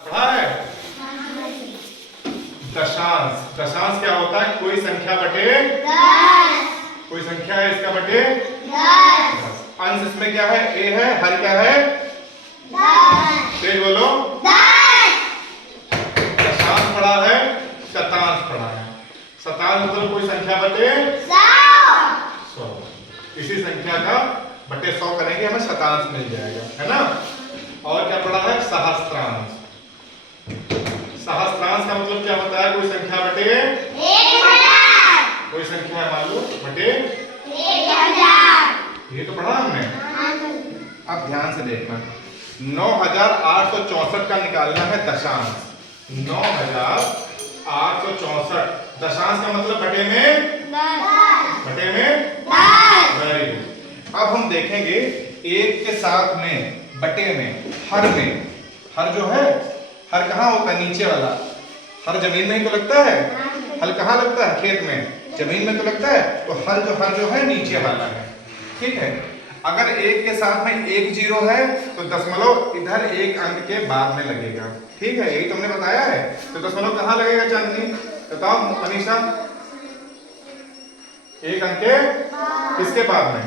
पढ़ा है। दशांश, दशांश क्या होता है? कोई संख्या बटे 10। कोई संख्या है इसका बटे 10। अंश इसमें क्या है? ए है। हर क्या है? 10। तेज बोलो। 10। दशांश पढ़ा है, शतांश पढ़ा है। शतांश मतलब कोई संख्या बटे 100। इसी संख्या का बटे 100 करेंगे, हमें शतांश मिल जाएगा, है ना। और क्या पढ़ा है? सहस्त्रांश। सहस्त्रांश का मतलब क्या होता है? कोई संख्या बटे 1000। कोई संख्या है मान लो बटे 1000। ये तो पढ़ा हमने। अब ध्यान से देखना, 9864 का निकालना है दशांश। 9864 दशांश का मतलब बटे में 10। बटे में 10। Very good. अब हम देखेंगे एक के साथ में बटे में, हर में। हर जो है, हर कहाँ होता है? नीचे वाला। हर जमीन में ही तो लगता है। हर कहाँ लगता है? खेत में। जमीन में तो लगता है। तो हर जो है नीचे वाला है, ठीक है। अगर एक के साथ में एक जीरो है तो दशमलव इधर एक अंक के बाद में लगेगा, ठीक है। यही तुमने बताया है। तो दशमलव कहाँ लगेगा चांदनी? बताओ मनीषा। एक अंक के किसके बाद में?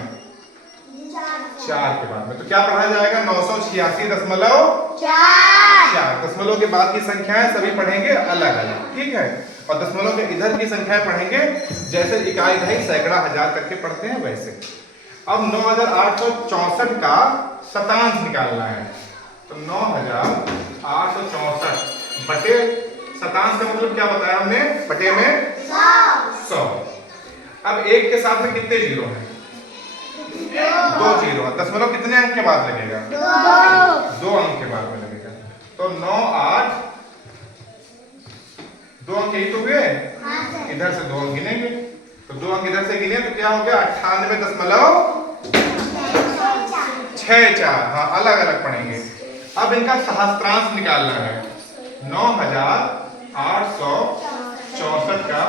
4 के बाद में। तो क्या पढ़ा जाएगा? 986.4। दशमलव के बाद की संख्याएं सभी पढ़ेंगे अलग अलग, ठीक है। और दशमलव के इधर की संख्याएं पढ़ेंगे जैसे इकाई, दहाई, सैकड़ा, हजार करके पढ़ते हैं वैसे। अब 9864 का शतांश निकालना है। तो 9864 बटे, शतांश का मतलब क्या बताया हमने? बटे में 100। अब एक के साथ में कितने जीरो हैं? 2 जीरो। दशमलव कितने अंक के बाद लगेगा? 2 अंक के बाद में लगेगा। तो 9 8, 2 अंक यही तो हुए। इधर से 2 अंक गिनेंगे, तो 2 अंक इधर से गिने तो क्या हो गया? 98.64। हाँ, अलग अलग पढ़ेंगे। अब इनका सहस्त्रांश निकालना है। 9864 का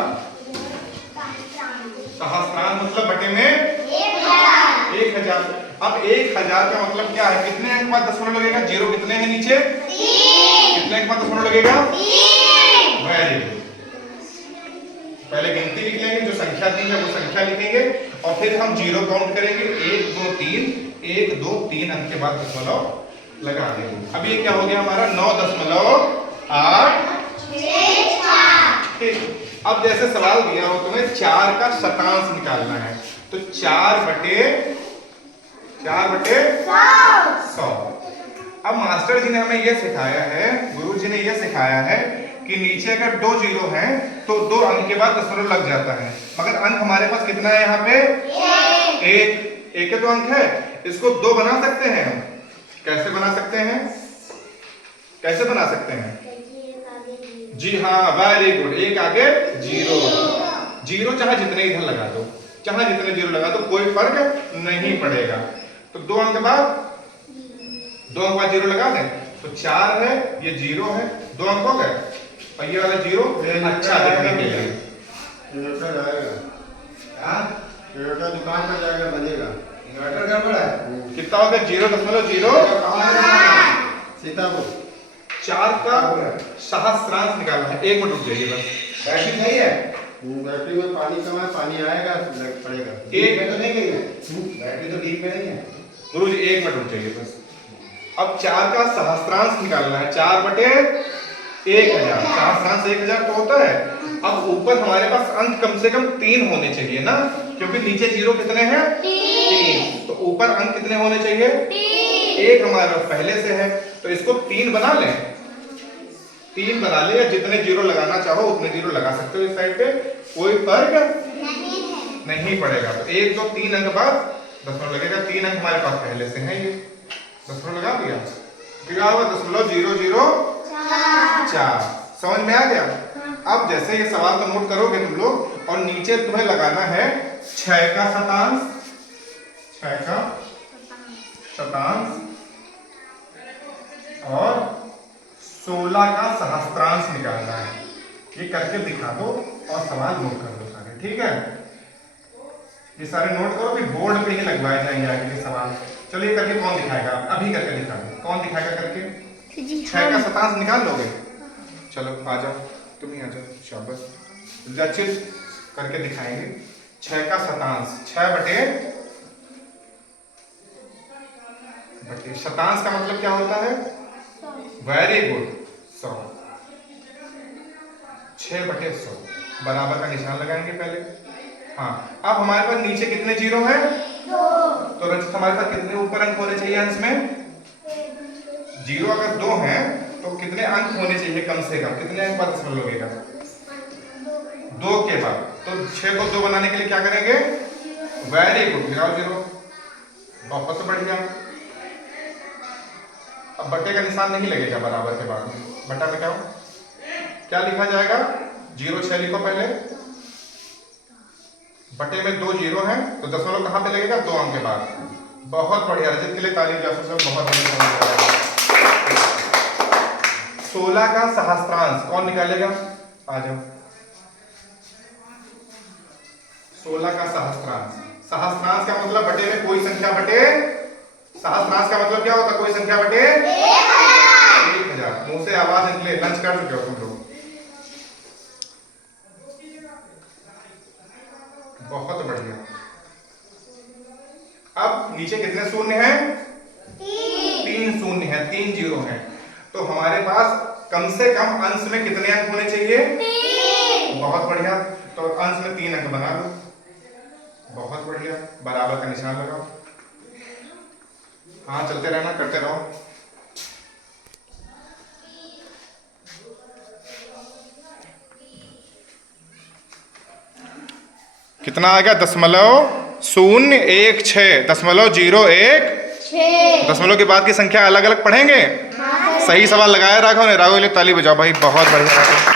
सहस्त्रांश मतलब बटे में 1000। अब 1000 का मतलब क्या है? कितने अंक बाद दशमलव लगेगा? जीरो कितने हैं नीचे? 3। कितने अंक बाद दशमलव लगेगा? 3। Very good. पहले गिनती लिख लेंगे, जो संख्या दी है वो संख्या लिखेंगे और फिर हम जीरो काउंट करेंगे। 1 2 3, 1 2 3 अंक के बाद दशमलव लगा देंगे। अब ये क्या हो गया हमारा? 9.864। ठीक। अब जैसे सवाल दिया हो तुम्हें 4 का शतांश निकालना है, तो 4 बटे 100। अब मास्टर जी ने हमें यह सिखाया है, गुरु जी ने यह सिखाया है कि नीचे अगर 2 जीरो हैं तो 2 अंक के बाद दशमलव लग जाता है। मगर अंक हमारे पास कितना है? यहाँ पे 1। एक ही तो अंक है। इसको 2 बना सकते हैं हम। कैसे बना सकते हैं? कैसे बना सकते हैं? जी हाँ, वेरी गुड। एक आगे जीरो। जीरो चाहे जितने इधर लगा दो, चाहे जितने जीरो लगा दो, कोई फर्क नहीं पड़ेगा। तो 2 अंक बाद 2 अंक बाद जीरो लगा दें तो 4 है, ये जीरो है, 2 अंक हो गए। और ये वाला जीरो अच्छा दिखने के लिए इन्वर्टर आएगा। इन्वर्टर दुकान पर जाएगा, बनेगा। इन्वर्टर गड़बड़ है। कितना हो गया? 0.0 सीतापुर। 4 का सहस्त्रांश निकालना है। 1 मिनट रुक जाइए बस। बैटरी सही है? बैटरी में पानी कम है, पानी आएगा पड़ेगा। एक में तो नहीं गई है बैटरी, तो लीक में नहीं है। गुरु जी 1 मिनट रुक जाइए बस। अब 4 का सहस्त्रांश निकालना है। 4 बटे 1000। सहस्त्रांश 1000 तो होता है। अब ऊपर हमारे पास अंक कम से कम 3 होने चाहिए ना, क्योंकि नीचे जीरो कितने हैं? 3। तो ऊपर अंक कितने होने चाहिए? 1 हमारे पास पहले से है, तो इसको 3 बना लें। 3 बना ले, या जितने जीरो लगाना चाहो उतने जीरो लगा सकते हो इस साइड पे, कोई फर्क नहीं पड़ेगा। तो 1 2 3 अंक बाद दशमलव लगेगा। 3 अंक हमारे पास पहले से है, ये दशमलव लगा दिया। क्या होगा? 0.004। समझ में आ गया? अब जैसे ये सवाल तो नोट करोगे तुम लोग, और नीचे तुम्हें लगाना है 6 का शतांश। 6 का शतांश और 16 का सहस्त्रांश निकालना है। ये करके दिखा दो और सवाल नोट कर दो सारे, ठीक है। ये सारे नोट करो, फिर बोर्ड पे ही लगवाए जाएंगे आगे के सवाल। चलिए करके कौन दिखाएगा? अभी करके दिखा दो। कौन दिखाएगा करके? जी 6 का शतांश निकाल लोगे? चलो आ जाओ, तुम ही आ जाओ, शाबाश। लचित करके दिखाएंगे। 6 का शतांश 6 बटे शतांश का मतलब क्या होता है? Very good, 100। 6 बटे 100 बराबर का निशान लगाएंगे पहले। हाँ, अब हमारे पास नीचे कितने जीरो हैं? 2। तो रचित हमारे पास कितने ऊपर अंक होने चाहिए अंश में? जीरो अगर 2 हैं तो कितने अंक होने चाहिए कम से कम? कितने अंक पर दशमलव लगेगा? 2 के बाद। तो 6 को 2 बनाने के लिए क्या करेंगे? वेरी गुड, गिराओ जीरो। बहुत बढ़िया। अब बट्टे का निशान नहीं लगेगा बराबर के बाद में। बट्टा मिटाओ, क्या लिखा जाएगा? 0 6 लिखो पहले। बटे में 2 जीरो हैं तो दशमलव कहां पे लगेगा? 2 अंक के बाद। बहुत बढ़िया, रजत के लिए तालीम जासूस सब बहुत बढ़िया। 16 का सहस्त्रांश कौन निकालेगा? आ जाओ। 16 का सहस्त्रांश। सहस्त्रांश का मतलब बटे में कोई संख्या बटे। सहस्त्रांश का मतलब क्या होता है? कोई संख्या बटे 1000। मुंह से आवाज निकले, लंच कर चुके हो तुम लोग। बहुत बढ़िया। अब नीचे कितने शून्य हैं? 3 शून्य है, 3 जीरो हैं। तो हमारे पास कम से कम अंश में कितने अंक होने चाहिए? 3। बहुत बढ़िया, तो अंश में 3 अंक बना लो। बहुत बढ़िया, बराबर का निशान लगाओ। हाँ, चलते रहना, करते रहो। कितना आ गया? 0.016.016। दशमलव के बाद की संख्या अलग अलग पढ़ेंगे। सही सवाल लगाया राघव ने। राघव के लिए ताली बजाओ भाई, बहुत बढ़िया राघव।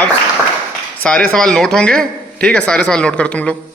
अब सारे सवाल नोट होंगे, ठीक है? सारे सवाल नोट करो तुम लोग।